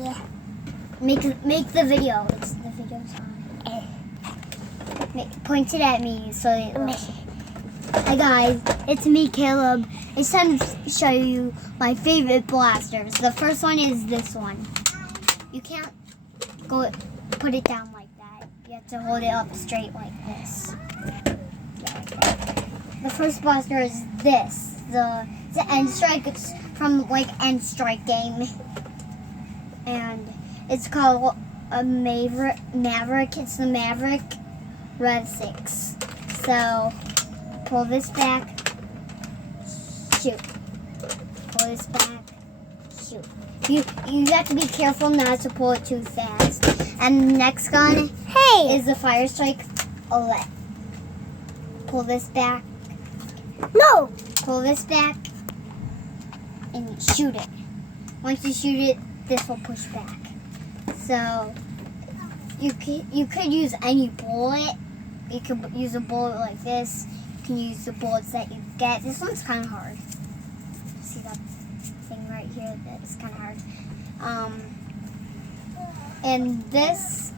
Yeah. Make the video. It's the video's on. Point it at me so it Hi guys, it's me, Caleb. It's time to show you my favorite blasters. The first one is this one. You can't put it down like that. You have to hold it up straight like this. The first blaster is this. It's an End Strike. It's from like End Strike game. And it's called a Maverick. It's the Maverick Red 6. So pull this back, shoot. Pull this back, shoot. You have to be careful not to pull it too fast. And the next gun is the Fire Strike Olet. Pull this back. No. Pull this back and shoot it. Once you shoot it, this will push back. So you could use any bullet. You could use a bullet like this. You can use the bullets that you get. This one's kind of hard. See that thing right here? That's kind of hard. And this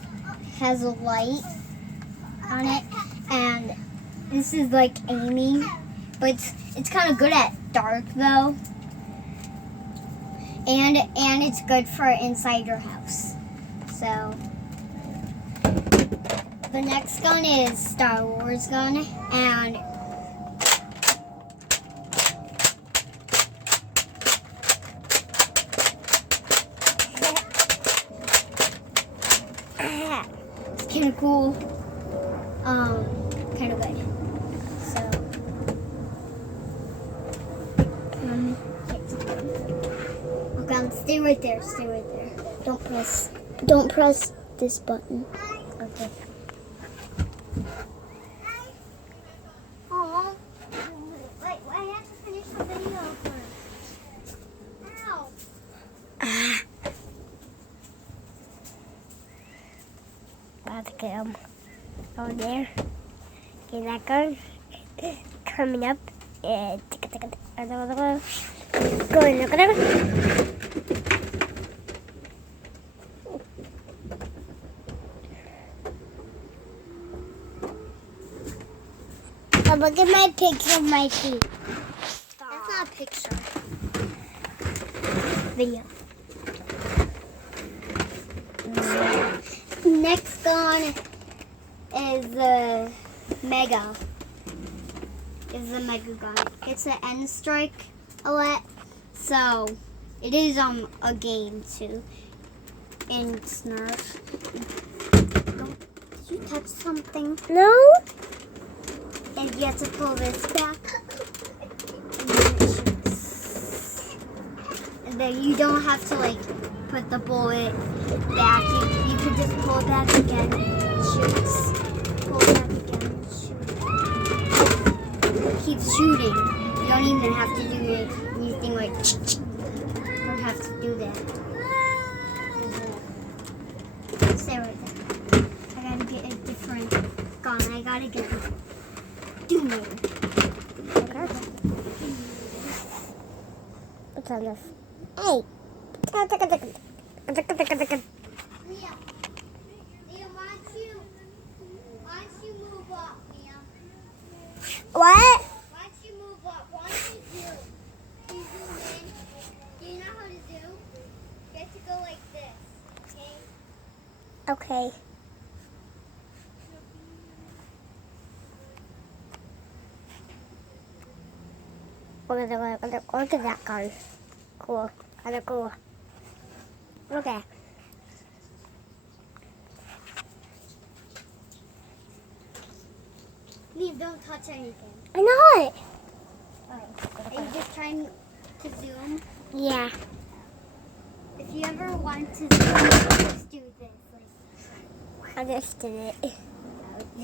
has a light on it, and this is like aiming, but it's kind of good at dark though. And it's good for inside your house. So the next gun is Star Wars gun, and it's kind of cool, kind of good. So okay, stay right there. Stay right there. Don't press this button. Okay. Oh, wait, I have to finish the video first. Ow. Let's get him over there. Okay, that gun coming up. Going. Oh, look at my picture of my feet. That's not a picture. Video. Next gun is the Mega. Gun. It's an End Strike Olet. So it is a game too. And it's Nerf. Did you touch something? No? And you have to pull this back. And then you don't have to like put the bullet back. You could just pull it back again and it shoots. Pull it back again and shoot. It keeps shooting. You don't even have to do anything like you don't have to do that. Stay right there. I gotta get a different gun. I gotta get the Doomer. What's on this? Hey. Liam, why don't you move up, Liam? What? Why don't you move up? Why don't you zoom? You zoom in. Do you know how to zoom? You have to go like this, okay? Okay. Look at that gun. Cool. Kind of cool. Look at it. Liam, don't touch anything. I know it. Alright. Are you just trying to zoom? Yeah. If you ever want to zoom, just do this. Like, I just did it.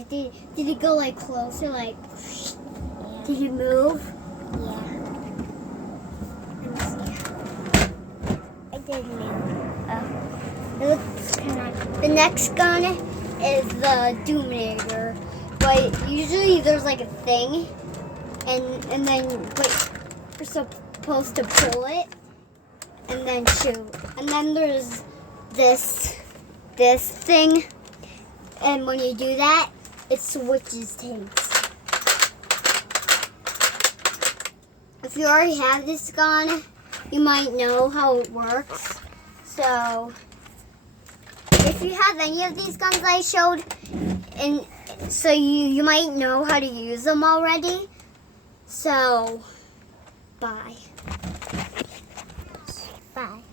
did it go like closer? Like, Yeah. did you move? Yeah. Let me see. I did move. It looks kind of. The next gun is the Doominator, but usually there's like a thing, and then you're supposed to pull it and then shoot. And then there's this thing, and when you do that, it switches things. If you already have this gun, you might know how it works. So, if you have any of these guns I showed, and so you might know how to use them already. So, bye. Bye.